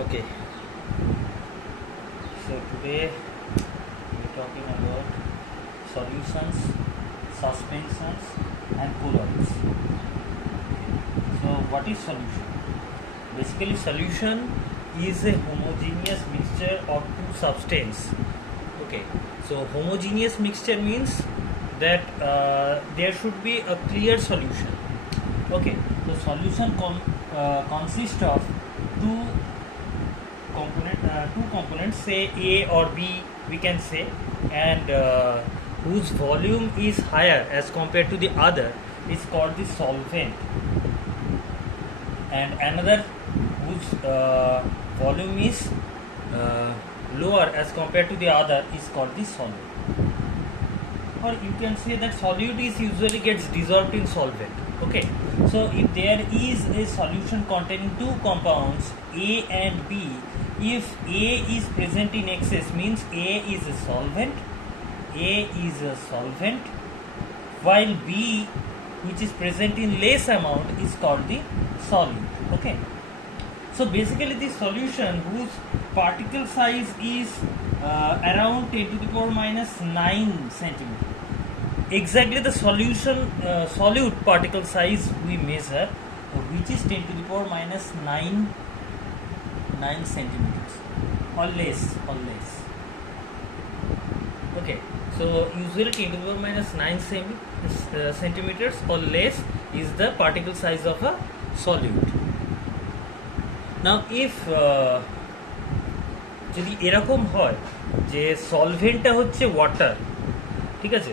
Okay, so today we're talking about solutions, suspensions, and colloids. So, what is solution? Basically, solution is a homogeneous mixture of two substances. Okay, so homogeneous mixture means that there should be a clear solution. Okay, so solution consists of two two components, say A or B, we can say, and whose volume is higher as compared to the other is called the solvent, and another whose volume is lower as compared to the other is called the solute. Or you can say that solute is usually gets dissolved in solvent. Okay, so if there is a solution containing two compounds A and B, if A is present in excess, means A is a solvent, while B, which is present in less amount, is called the solute. Okay, so basically the solution whose particle size is around 10 to the power minus 9 centimeter. Exactly the solute particle size we measure, which is 10 to the power minus 9 centimeters or less. Okay, so usually 10 to the power minus 9 centimeters or less is the particle size of a solute. Now if যদি এরকম হয় যে সলভেন্টটা হচ্ছে water, ঠিক আছে,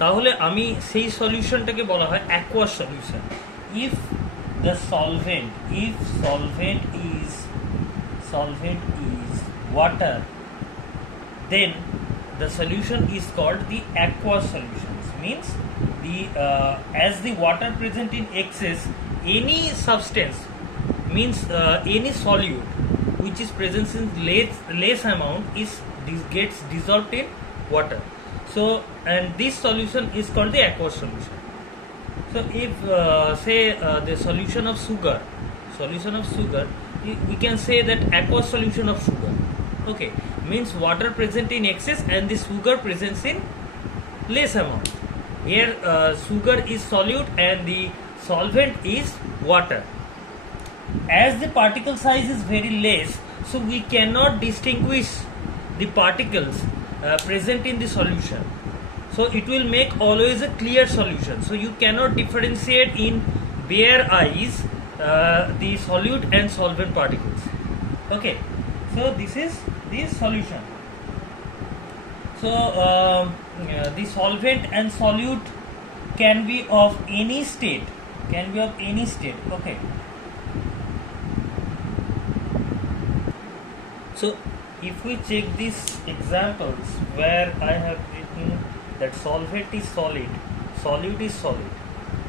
তাহলে আমি সেই সলিউশনটাকে বলা হয় aqueous solution. If the solvent is water, then the solution is called the aqueous solutions. Means the as the water present in excess, any substance, means any solute which is present in less amount gets dissolved in water. So, and this solution is called the aqueous solution. So if say the solution of sugar, we can say that aqueous solution of sugar. Okay, means water present in excess and the sugar presents in less amount. Here sugar is solute and the solvent is water. As the particle size is very less, so we cannot distinguish the particles present in the solution. So it will make always a clear solution. So you cannot differentiate in bare eyes the solute and solvent particles. Okay, so this is the solution. So the solvent and solute can be of any state. Okay. So if we check these examples where I have written that solvent is solid, solute is solid.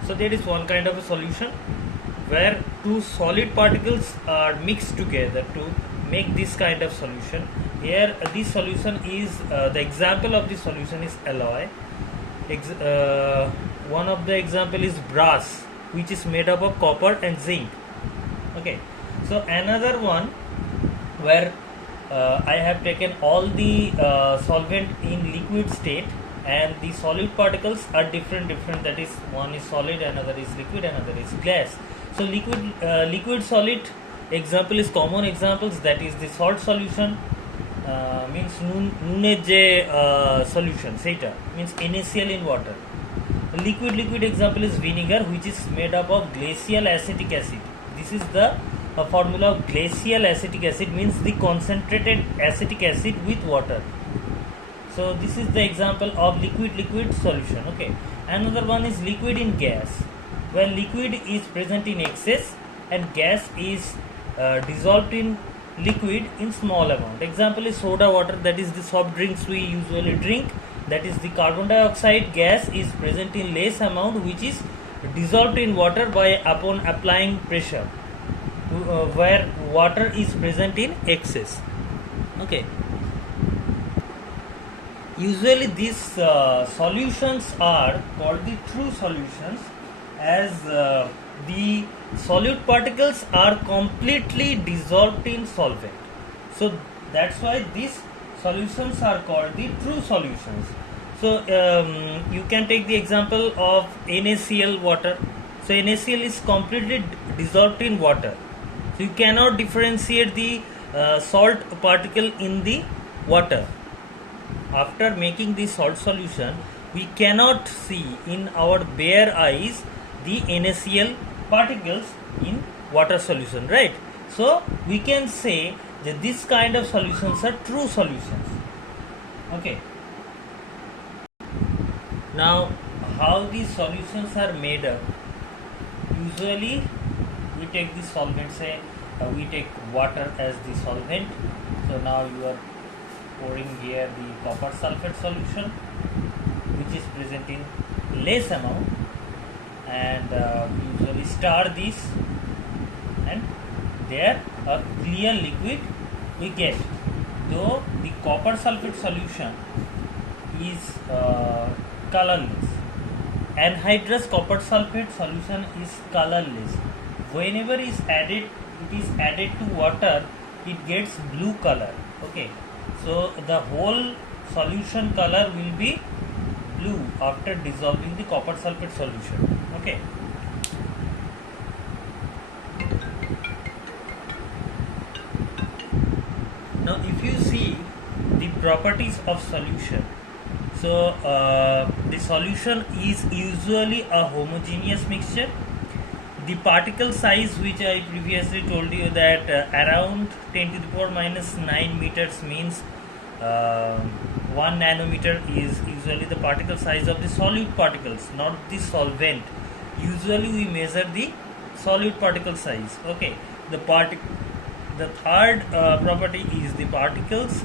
So there is one kind of a solution where two solid particles are mixed together to make this kind of solution. Here this solution is the example of this solution is alloy. One of the example is brass, which is made up of copper and zinc. Okay, so another one where I have taken all the solvent in liquid state and the solid particles are different. That is, one is solid, another is liquid, another is gas. So liquid solid example is common examples, that is the salt solution, means নুনের যে solution সেটা means NaCl in water. Liquid example is vinegar, which is made up of glacial acetic acid. This is the formula of glacial acetic acid, means the concentrated acetic acid with water. So this is the example of liquid solution. Okay, another one is liquid in gas, where liquid is present in excess and gas is dissolved in liquid in small amount. Example is soda water, that is the soft drinks we usually drink. That is the carbon dioxide gas is present in less amount, which is dissolved in water by upon applying pressure, where water is present in excess. Okay, usually these solutions are called the true solutions, as the solute particles are completely dissolved in solvent. So that's why these solutions are called the true solutions. So you can take the example of NaCl water. So NaCl is completely dissolved in water. So you cannot differentiate the salt particle in the water. After making the salt solution, we cannot see in our bare eyes the NaCl particles in water solution, right? So we can say that this kind of solutions are true solutions. Okay. Now, how these solutions are made up? Usually, we take the solvent, say we take water as the solvent. So now you are pouring here the copper sulfate solution, which is present in less amount, and we usually stir this, and there a clear liquid we get. Though the copper sulfate solution is colorless, anhydrous copper sulfate solution is colorless. Whenever it is added to water, it gets blue color. Okay, so the whole solution color will be blue after dissolving the copper sulfate solution. Okay. Now if you see the properties of solution, so the solution is usually a homogeneous mixture. The particle size, which I previously told you, that around 10 to the power minus 9 meters means 1 nanometer is usually the particle size of the solute particles, not the solvent. Usually we measure the solute particle size. Okay, the third property is the particles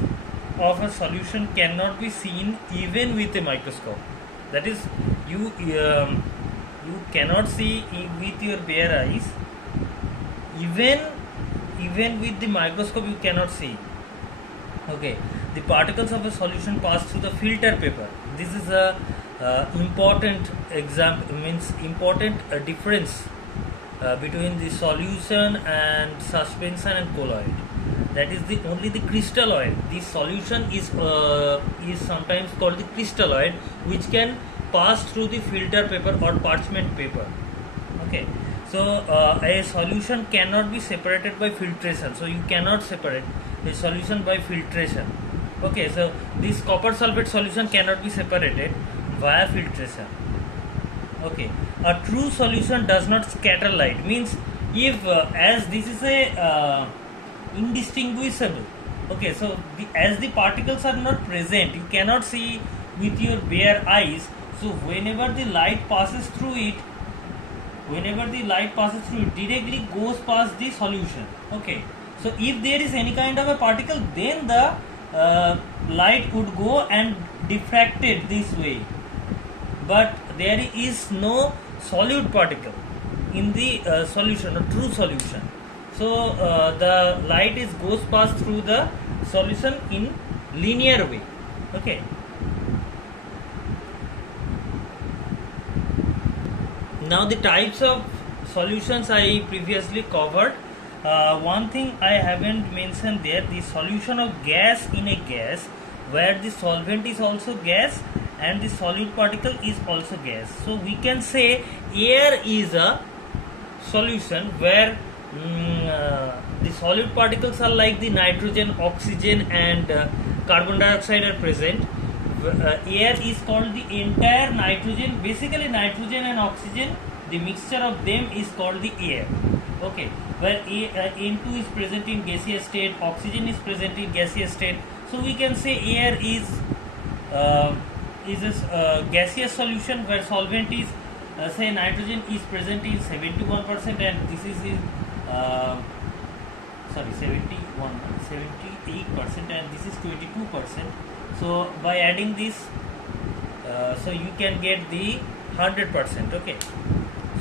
of a solution cannot be seen even with a microscope. That is, you cannot see with your bare eyes. Even with the microscope you cannot see. Okay, the particles of a solution pass through the filter paper. This is a important example, means important difference between the solution and suspension and colloid. That is the only the crystalloid. The solution is sometimes called the crystalloid, which can pass through the filter paper or parchment paper. Okay, so a solution cannot be separated by filtration. So you cannot separate a solution by filtration. Okay, so this copper sulfate solution cannot be separated via filtration. Okay, a true solution does not scatter light, means if as this is a indistinguishable. Okay, so as the particles are not present, you cannot see with your bare eyes. So whenever the light passes through it, directly goes past the solution. Okay, so if there is any kind of a particle, then the light would go and diffracted this way. But there is no solute particle in the solution, a true solution. So the light goes past through the solution in linear way. Okay. Now the types of solutions I previously covered. One thing I haven't mentioned there, the solution of gas in a gas where the solvent is also gas and the solute particle is also gas. So we can say air is a solution where the solute particles are like the nitrogen, oxygen and carbon dioxide are present. Air is called the entire nitrogen. Basically nitrogen and oxygen, the mixture of them is called the air. Okay, where N2 is present in gaseous state, oxygen is present in gaseous state. So we can say air is a gaseous solution where solvent is say nitrogen is present in 71% and this is in 78% and this is 22%. So by adding this, so you can get the 100%. Okay,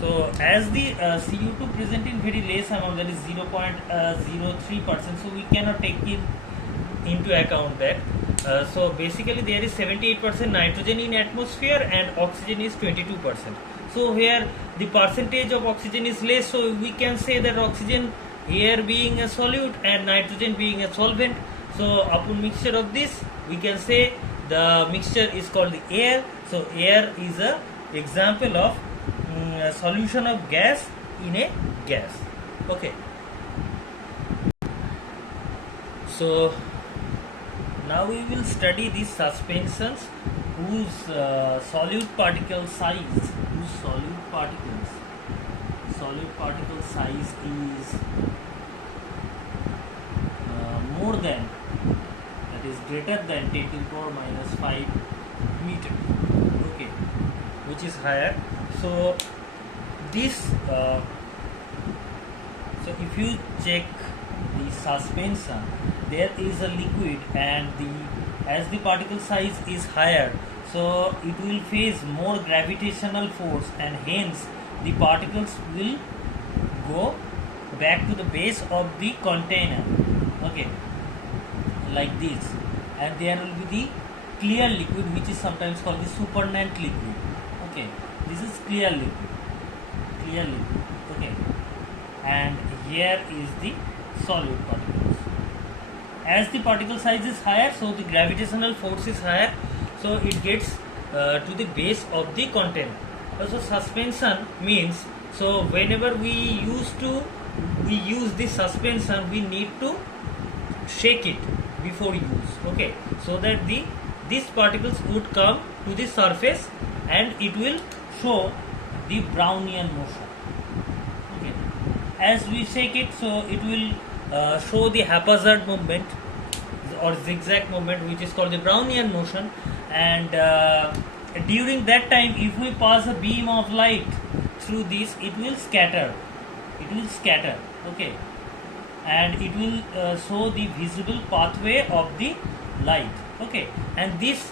so as the CO2 present in very less amount, that is 0.03%, so we cannot take it into account that. So basically there is 78% nitrogen in atmosphere and oxygen is 22%. So here the percentage of oxygen is less, so we can say that oxygen here being a solute and nitrogen being a solvent. So upon mixture of this, we can say the mixture is called the air. So air is a example of a solution of gas in a gas. Okay. So now we will study these suspensions whose solute particle size, is more than, that is greater than 10 to the power minus 5 meter. Okay, which is higher. So this so if you check the suspension, there is a liquid, and as the particle size is higher, so it will face more gravitational force, and hence the particles will go back to the base of the container. Okay, like this, and there will be the clear liquid, which is sometimes called the supernatant liquid. Okay, this is clear liquid. Okay, and here is the solute particles. As the particle size is higher, so the gravitational force is higher, so it gets to the base of the container. So suspension means, so whenever we use this suspension, we need to shake it before use. Okay, so that these particles would come to the surface and it will show the Brownian motion. Okay, as we shake it, so it will show the haphazard movement or zigzag movement, which is called the Brownian motion. And during that time, if we pass a beam of light through this, it will scatter. Okay, and it will show the visible pathway of the light. Okay, and this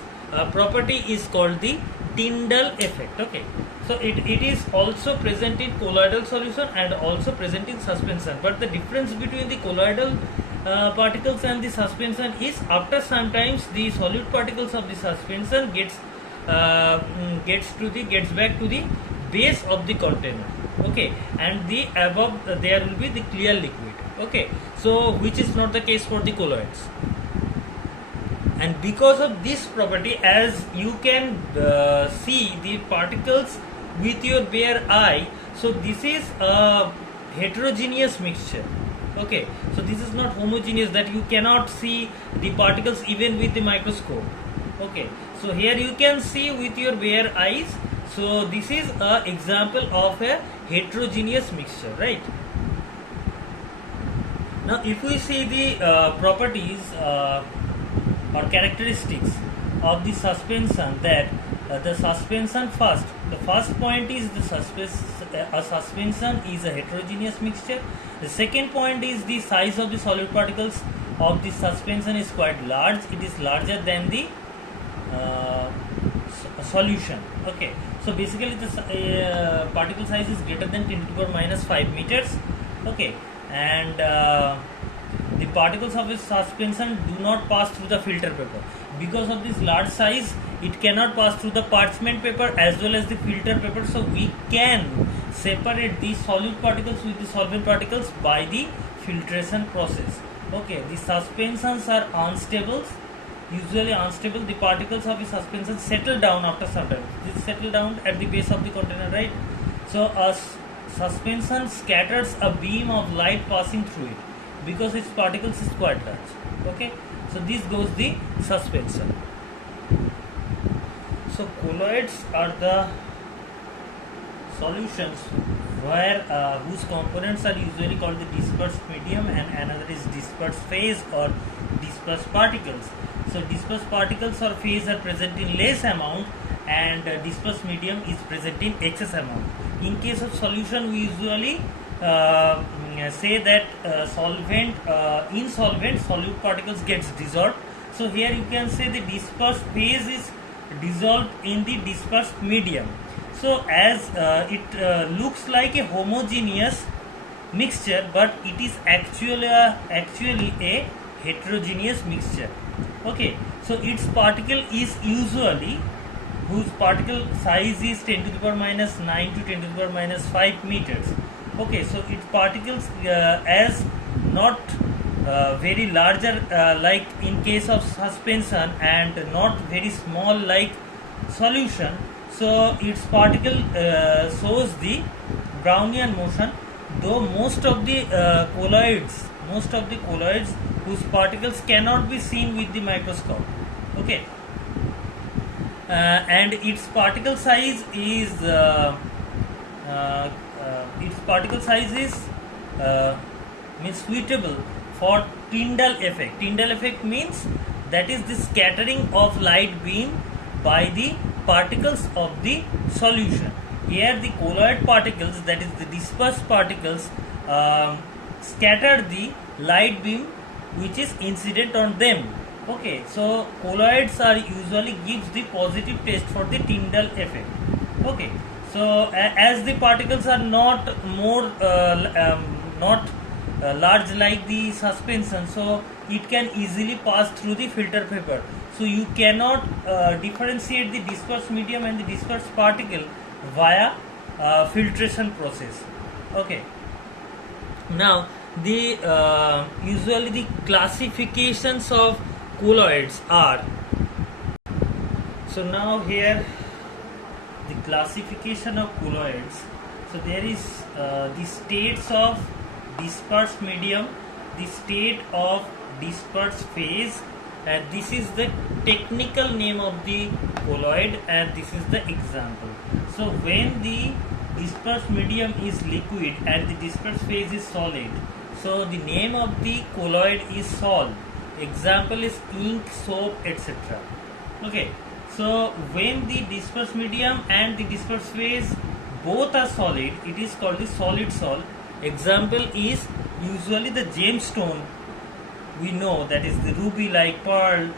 property is called the Tyndall effect. Okay, so it is also present in colloidal solution and also present in suspension, but the difference between the colloidal particles and the suspension is, after sometimes the solute particles of the suspension gets back to the base of the container. Okay, and the above there will be the clear liquid. Okay, so which is not the case for the colloids. And because of this property, as you can see the particles with your bare eye, so this is a heterogeneous mixture. Okay, so this is not homogeneous, that you cannot see the particles even with the microscope. Okay, so here you can see with your bare eyes. So this is an example of a heterogeneous mixture, right? Now if we see the properties or characteristics of the suspension, that the suspension the first point is a suspension is a heterogeneous mixture. The second point is the size of the solid particles of the suspension is quite large. It is larger than the solution. Okay, so basically the particle size is greater than 10 to the power minus 5 meters. Okay, and the particles of a suspension do not pass through the filter paper. Because of this large size, it cannot pass through the parchment paper as well as the filter paper. So we can separate the solute particles with the solvent particles by the filtration process. Okay, the suspensions are unstable. Usually unstable. The particles of the suspension settle down after some time. This settle down at the base of the container, right? So a suspension scatters a beam of light passing through it because its particles is quite large. Okay, so this goes the suspension. So colloids are the solutions where whose components are usually called the dispersed medium, and another is dispersed phase or dispersed particles. So dispersed particles or phase are present in less amount, and dispersed medium is present in excess amount. In case of solution, we usually say that in solvent solute particles gets dissolved. So here you can say the dispersed phase is dissolved in the dispersed medium. So as it looks like a homogeneous mixture, but it is actually a heterogeneous mixture. Okay, so its particle is usually whose particle size is 10 to the power minus 9 to 10 to the power minus 5 meters. Okay, so its particles as not very larger like in case of suspension and not very small like solution. So its particle shows the Brownian motion, though most of the colloids whose particles cannot be seen with the microscope. Okay, and its particle size is means suitable for Tyndall effect. Tyndall effect means that is the scattering of light beam by the particles of the solution. Here the colloid particles, that is the dispersed particles, scatter the light beam which is incident on them. Okay, so colloids are usually gives the positive test for the Tyndall effect. Okay, so as the particles are not large like the suspension, so it can easily pass through the filter paper. So you cannot differentiate the dispersed medium and the dispersed particle via filtration process. Okay. Now the usually the classifications of colloids are. So now here the classification of colloids. So there is the states of dispersed medium, the state of dispersed phase, and this is the technical name of the colloid, and this is the example. So when the dispersed medium is liquid and the dispersed phase is solid, so the name of the colloid is sol. Example is ink, soap, etc. Okay, so when the dispersed medium and the dispersed phase both are solid, it is called the solid sol. Example is usually the gemstone. We know that is the ruby like pearl.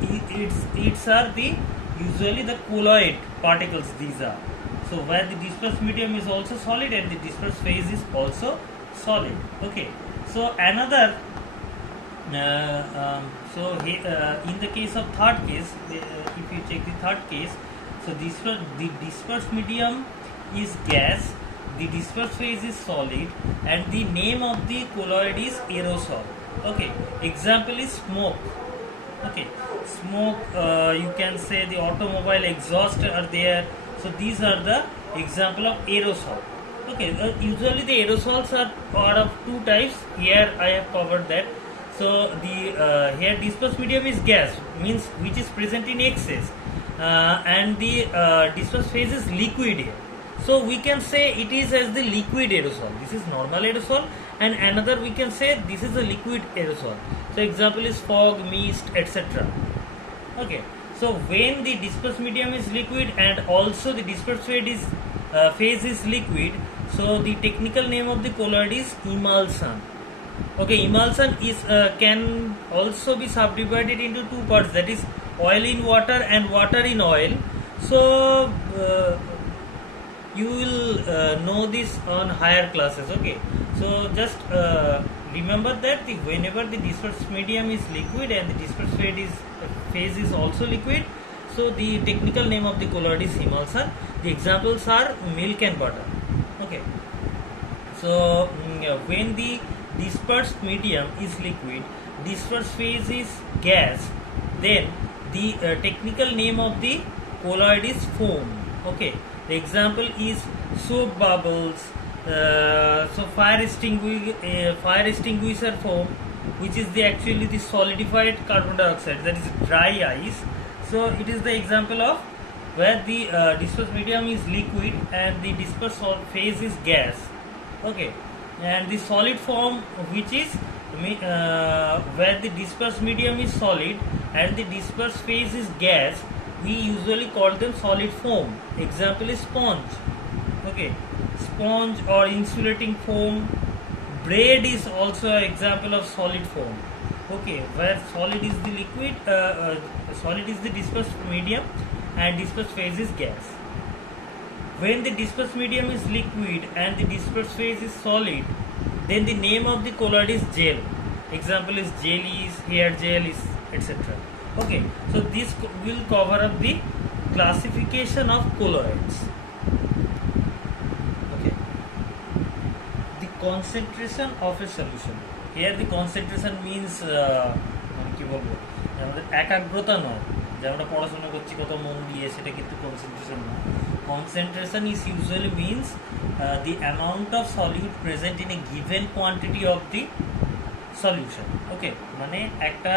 It's are the usually the colloid particles. These are, so where the dispersed medium is also solid and the dispersed phase is also solid. Okay, so another in the case of third case, if you check the third case, so the dispersed medium is gas, the dispersed phase is solid, and the name of the colloid is aerosol. Okay, example is smoke. Okay, smoke, you can say the automobile exhaust are there. So these are the example of aerosol. Okay, usually the aerosols are of two types. Here I have covered that. So the here dispersed medium is gas, means which is present in excess, and the dispersed phase is liquid here. So we can say it is as the liquid aerosol. This is normal aerosol, and another we can say this is a liquid aerosol. So example is fog, mist, etc. Okay. So when the dispersed medium is liquid and also the dispersed phase is liquid, so the technical name of the colloid is emulsion. Okay, emulsion is can also be subdivided into two parts, that is oil in water and water in oil. So you will know this on higher classes. Okay, so just remember that whenever the dispersed medium is liquid and the dispersed phase is also liquid, so the technical name of the colloid is emulsion. The examples are milk and butter. Okay, so when the dispersed medium is liquid, dispersed phase is gas, then the technical name of the colloid is foam. Okay, the example is soap bubbles, so fire extinguisher foam, which is the actually the solidified carbon dioxide, that is dry ice. So it is the example of where the dispersed medium is liquid and the dispersed phase is gas. Okay, and the solid form, which is where the dispersed medium is solid and the dispersed phase is gas, we usually call them solid foam. Example is sponge. Okay, sponge or insulating foam. Bread is also an example of solid foam. Okay, where solid is the liquid, solid is the dispersed medium and dispersed phase is gas. When the dispersed medium is liquid and the dispersed phase is solid, then the name of the colloid is gel. Example is jellies, hair gel, is etc. Okay, so this will cover up the classification of colloids. Okay, the concentration of a solution. Here the concentration means কি বলবো, আমাদের একাগ্রতা নয়, যে আমরা পড়াশোনা করছি কত মন দিয়ে, সেটা কিন্তু কনসেন্ট্রেশন নয়। Concentration is usually means the amount of solute present in a given quantity of the solution. ওকে, মানে একটা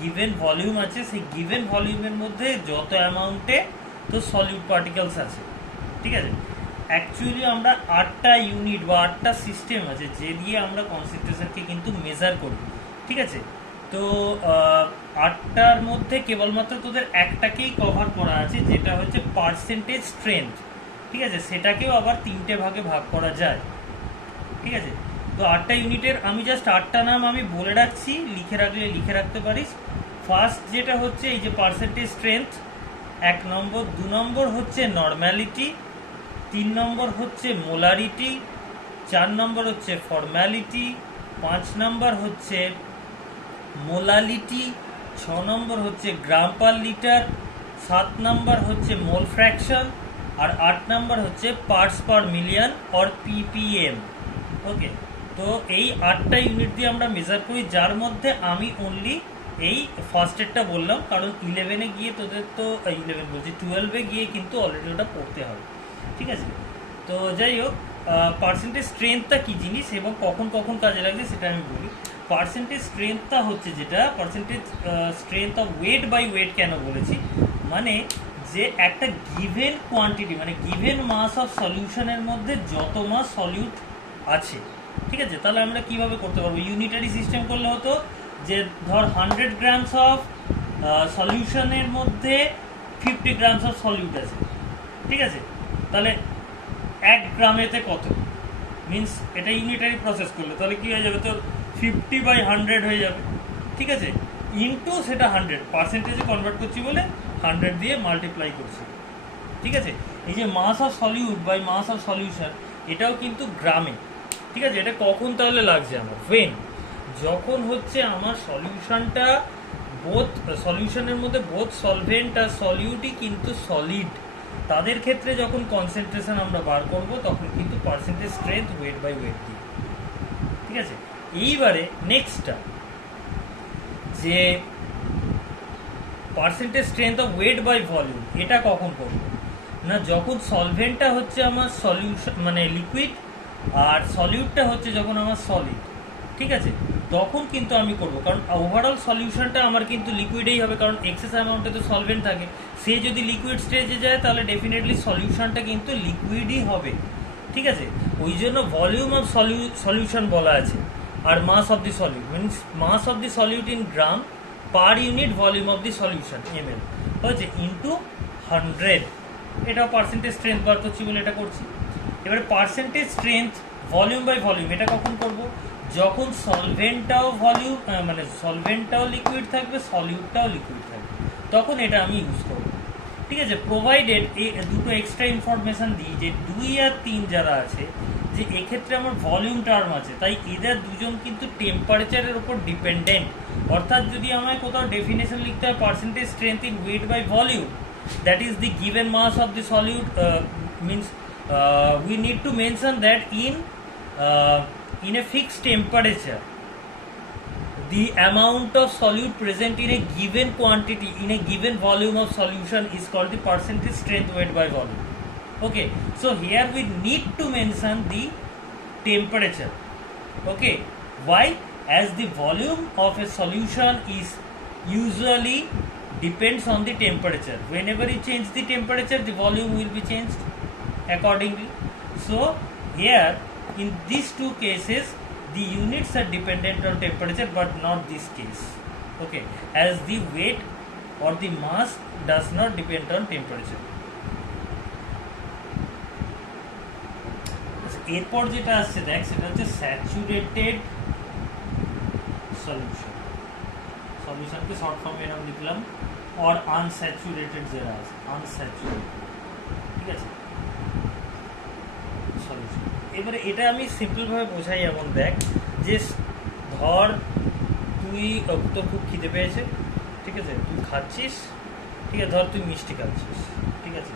গিভেন ভলিউম আছে, সেই গিভেন ভলিউমের মধ্যে যত অ্যামাউন্টে তো সলিউট পার্টিকেলস আছে, ঠিক আছে। অ্যাকচুয়ালি আমরা 8টা ইউনিট বা 8টা সিস্টেম আছে যে দিয়ে আমরা কনসেন্ট্রেশনকে কিন্তু মেজার করি, ঠিক আছে। তো 8টার মধ্যে কেবলমাত্র তোদের একটাকেই কভার করা আছে, যেটা হচ্ছে পার্সেন্টেজ স্ট্রেংথ, ঠিক আছে। সেটাকেও আবার 3টে ভাগে ভাগ করা যায়, ঠিক আছে। তো 8টা ইউনিটের আমি জাস্ট 8টা নাম আমি বলে রাখছি, লিখে রাখলে লিখে রাখতে পারিস। ফার্স্ট যেটা হচ্ছে এই যে পার্সেন্টেজ স্ট্রেংথ, 1 নম্বর। 2 নম্বর হচ্ছে নর্ম্যালিটি, 3 নম্বর হচ্ছে মোলারিটি, 4 নম্বর হচ্ছে ফর্ম্যালিটি, 5 নম্বর হচ্ছে মোলালিটি, 6 নম্বর হচ্ছে গ্রাম পার লিটার, 7 নম্বর হচ্ছে মোল ফ্র্যাকশন, আর 8 নম্বর হচ্ছে parts per million or ppm। ওকে, তো এই 8টা ইউনিট দিয়ে আমরা মেজার করি, যার মধ্যে আমি অনলি এই ফার্স্ট এডটা বললাম, কারণ 11-এ গিয়ে তোদের তো 11 বলছি 12-এ গিয়ে কিন্তু অলরেডি ওটা পড়তে হবে, ঠিক আছে। তো যাই হোক, পার্সেন্টেজ স্ট্রেংথটা কী জিনিস এবং কখন কখন কাজে লাগছে সেটা আমি বলি। পার্সেন্টেজ স্ট্রেংথটা হচ্ছে যেটা percentage strength of weight by weight কেন বলেছি, মানে যে একটা গিভেন কোয়ান্টিটি মানে গিভেন মাস অফ সলিউশনের মধ্যে যত মাস সলিউট আছে, ঠিক আছে। তাহলে আমরা কিভাবে করতে পারবো, ইউনিটারি সিস্টেম করলে হতো যে ধর 100 গ্রামস অফ সলিউশনের মধ্যে 50 গ্রামস অফ সলিউট আছে, ঠিক আছে। তাহলে 1 গ্রামেতে কত, মিনস এটা ইউনিটারি প্রসেস করলে তাহলে কী হয়ে যাবে, তো 50/100 হয়ে যাবে, ঠিক আছে। ইন্টু সেটা 100 পার্সেন্টেজে কনভার্ট করছি বলে 100 দিয়ে মাল্টিপ্লাই করছি, ঠিক আছে। এই যে mass of solute by mass of solution, এটাও কিন্তু গ্রামে, ঠিক আছে। এটা কখন তাহলে লাগছে আমার, ওয়েন, যখন হচ্ছে আমার সলিউশনটা বোথ সলিউশনের মধ্যে বোথ সলভেন্ট আর সলিউটই কিন্তু সলিড, তাদের ক্ষেত্রে যখন কনসেন্ট্রেশন আমরা বার করব তখন কিন্তু percentage strength weight by weight দিই, ঠিক আছে। এইবারে নেক্সটটা যে percentage strength of weight by volume, এটা কখন করব না, যখন সলভেন্টটা হচ্ছে আমার সলিউশন মানে লিকুইড আর সলিউটটা হচ্ছে যখন আমার সলিড, ঠিক আছে, তখন কিন্তু আমি করব। কারণ ওভারঅল সলিউশনটা আমার কিন্তু লিকুইডেই হবে, কারণ এক্সেস অ্যামাউন্টে তো সলভেন্ট থাকে, সে যদি লিকুইড স্টেজে যায় তাহলে ডেফিনেটলি সলিউশনটা কিন্তু লিকুইডই হবে, ঠিক আছে। ওই জন্য ভলিউম অফ সলিউশন বলা আছে, আর mass of the solute means mass of the solute in gram per unit volume of the solution ml হচ্ছে ইন্টু 100। এটাও পার্সেন্টেজ স্ট্রেংথ বার করছি বলে এটা করছি। এবারে percentage strength volume by volume, এটা কখন করব, যখন সলভেন্টটাও ভলিউম মানে সলভেন্টটাও লিকুইড থাকবে সলিউটটাও লিকুইড থাকবে, তখন এটা আমি ইউজ করব, ঠিক আছে। প্রোভাইডেড এই দুটো এক্সট্রা ইনফরমেশান দিই যে 2 আর 3 যারা আছে, যে এক্ষেত্রে আমার ভলিউম টার্ম আছে, তাই এদের দুজন কিন্তু টেম্পারেচারের উপর ডিপেন্ডেন্ট। অর্থাৎ যদি আমায় কোথাও ডেফিনেশন লিখতে হয় percentage strength in weight by volume, that is the given mass of the solute, means we need to mention that in a fixed temperature the amount of solute present in a given quantity in a given volume of solution is called the percentage strength weight by volume. Okay, so here we need to mention the temperature. Okay, why? As the volume of a solution is usually depends on the temperature. Whenever you change the temperature, the volume will be changed accordingly. So here in these two cases the units are dependent on temperature, but not this case. Okay, as the weight or the mass does not depend on temperature. এরপর যেটা আসছে দেখ, সেটা হচ্ছে saturated solution. সলিউশনকে short ফর্মে এরকম লিখলাম, or unsaturated যারা আছে আনস্যাচুরেটেড, ঠিক আছে, সলিউশন। এবারে এটা আমি সিম্পলভাবে বোঝাই, এমন দেখ যে ধর তুই তোর খুব খিদে পেয়েছে, ঠিক আছে, তুই খাচ্ছিস, ঠিক আছে, ধর তুই মিষ্টি খাচ্ছিস, ঠিক আছে,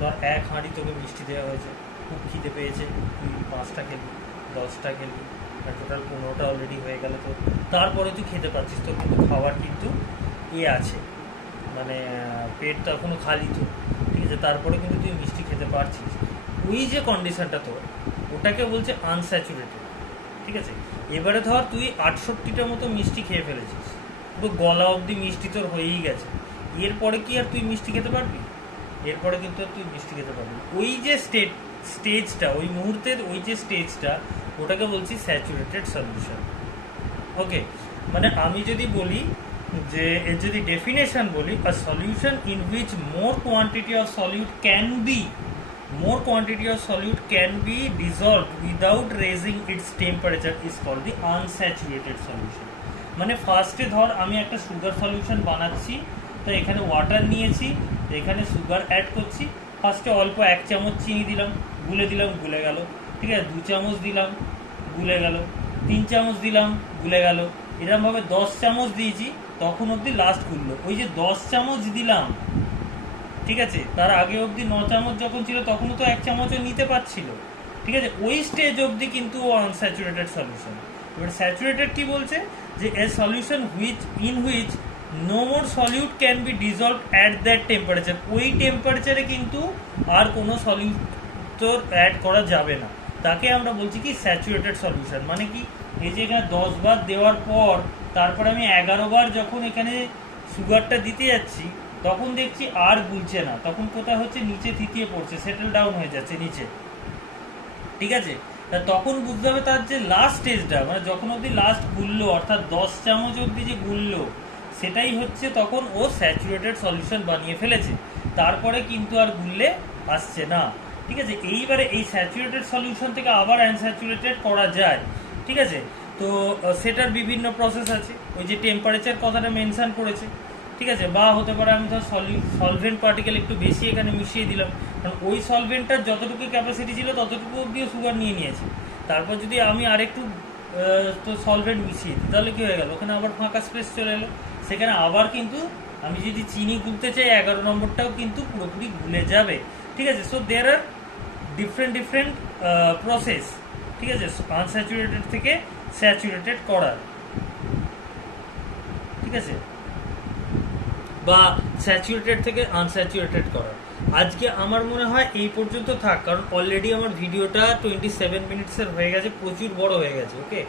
ধর এক হাঁড়ি তোকে মিষ্টি দেওয়া হয়েছে, খুব খিদে পেয়েছে, তুই 5টা খেলি, 10টা খেলি, আর টোটাল 15টা অলরেডি হয়ে গেল, তো তারপরে তুই খেতে পাচ্ছিস, তোর কিন্তু খাওয়ার কিন্তু আছে, মানে পেট তো এখনো খালি তো, ঠিক আছে, তারপরে কিন্তু তুই মিষ্টি খেতে পারছিস, ওই যে কন্ডিশনটা তোর, ওটাকে বলছে আনস্যাচুরেটেড, ঠিক আছে। এবারে ধর তুই 68টা মতো মিষ্টি খেয়ে ফেলেছিস, পুরো গলা অবধি মিষ্টি তোর হয়েই গেছে, এরপরে কি আর তুই মিষ্টি খেতে পারবি? এরপরে কিন্তু আর তুই মিষ্টি খেতে পারবি না। ওই যে স্টেজটা, ওই মুহূর্তের ওই যে স্টেজটা, ওটাকে বলছি স্যাচুরেটেড সলিউশন। ওকে, মানে আমি যদি বলি যে এর যদি ডেফিনেশন বলি, আ solution in which more quantity of solute can B dissolved without raising its temperature is called the unsaturated solution। মানে ফার্স্টে ধর আমি একটা সুগার সলিউশন বানাচ্ছি, তো এখানে ওয়াটার নিয়েছি, তো এখানে সুগার অ্যাড করছি, ফার্স্টে অল্প 1 চামচ চিনি দিলাম, গুলে গেল, ঠিক আছে, 2 চামচ দিলাম, গুলে গেল, 3 চামচ দিলাম, গুলে গেল, এরকমভাবে 10 চামচ দিয়েছি, তখন অবধি লাস্ট গুললো। ওই যে 10 চামচ দিলাম, ঠিক আছে, তার আগে অবধি 9 চামচ যখন ছিল তখনও তো 1 চামচও নিতে পারছিল, ঠিক আছে, ওই স্টেজ অবধি কিন্তু আনস্যাচুরেটেড সলিউশন। এবার স্যাচুরেটেড কি বলছে, যে a solution in which no more solute can be dissolved at that temperature, ওই টেম্পারেচারে কিন্তু আর কোনো সলিউট তোর অ্যাড করা যাবে না, তাকে আমরা বলছি কি স্যাচুরেটেড সলিউশন। মানে কি, এই যে এখানে 10 বার দেওয়ার পর তারপরে আমি 11 বার যখন এখানে সুগারটা দিতে যাচ্ছি, তখন দেখছি আর গুলছে না, তখন কোথায় হচ্ছে নিচে থিতিয়ে পড়ছে, সেটেল ডাউন হয়ে যাচ্ছে নিচে, ঠিক আছে। তখন বুঝতে হবে তার যে লাস্ট স্টেজটা, মানে যখন অবধি লাস্ট গুললো, অর্থাৎ 10 চামচ অবধি যে গুললো, সেটাই হচ্ছে তখন ও স্যাচুরেটেড সলিউশন বানিয়ে ফেলেছে, তারপরে কিন্তু আর গুললে আসছে না, ঠিক আছে। এইবারে এই স্যাচুরেটেড সলিউশন থেকে আবার আনস্যাচুরেটেড করা যায়, ঠিক আছে। তো সেটার বিভিন্ন প্রসেস আছে, ওই যে টেম্পারেচার কথাটা মেনশন করেছে, ঠিক আছে, বা হতে পারে আমি ধর সলভেন্ট পার্টিকেল একটু বেশি এখানে মিশিয়ে দিলাম, কারণ ওই সলভেন্টটার যতটুকু ক্যাপাসিটি ছিল ততটুকু অবধিও সুগার নিয়ে নিয়েছি, তারপর যদি আমি আরেকটু তো সলভেন্ট মিশিয়ে দিই, তাহলে কী হয়ে গেল, ওখানে আবার ফাঁকা স্পেস চলে এলো, সেখানে আবার কিন্তু আমি যদি চিনি গুলতে চাই 11 নম্বরটাও কিন্তু পুরোপুরি গুলে যাবে, ঠিক আছে। So there are different process, ঠিক আছে, আনস্যাচুরেটেড থেকে স্যাচুরেটেড করার, ঠিক আছে, বা স্যাচুরেটেড থেকে আনস্যাচুরেটেড করার। আজকে আমার মনে হয় এই পর্যন্ত থাক, কারণ অলরেডি আমার ভিডিওটা 27 মিনিটসের হয়ে গেছে, প্রচুর বড় হয়ে গেছে। ওকে।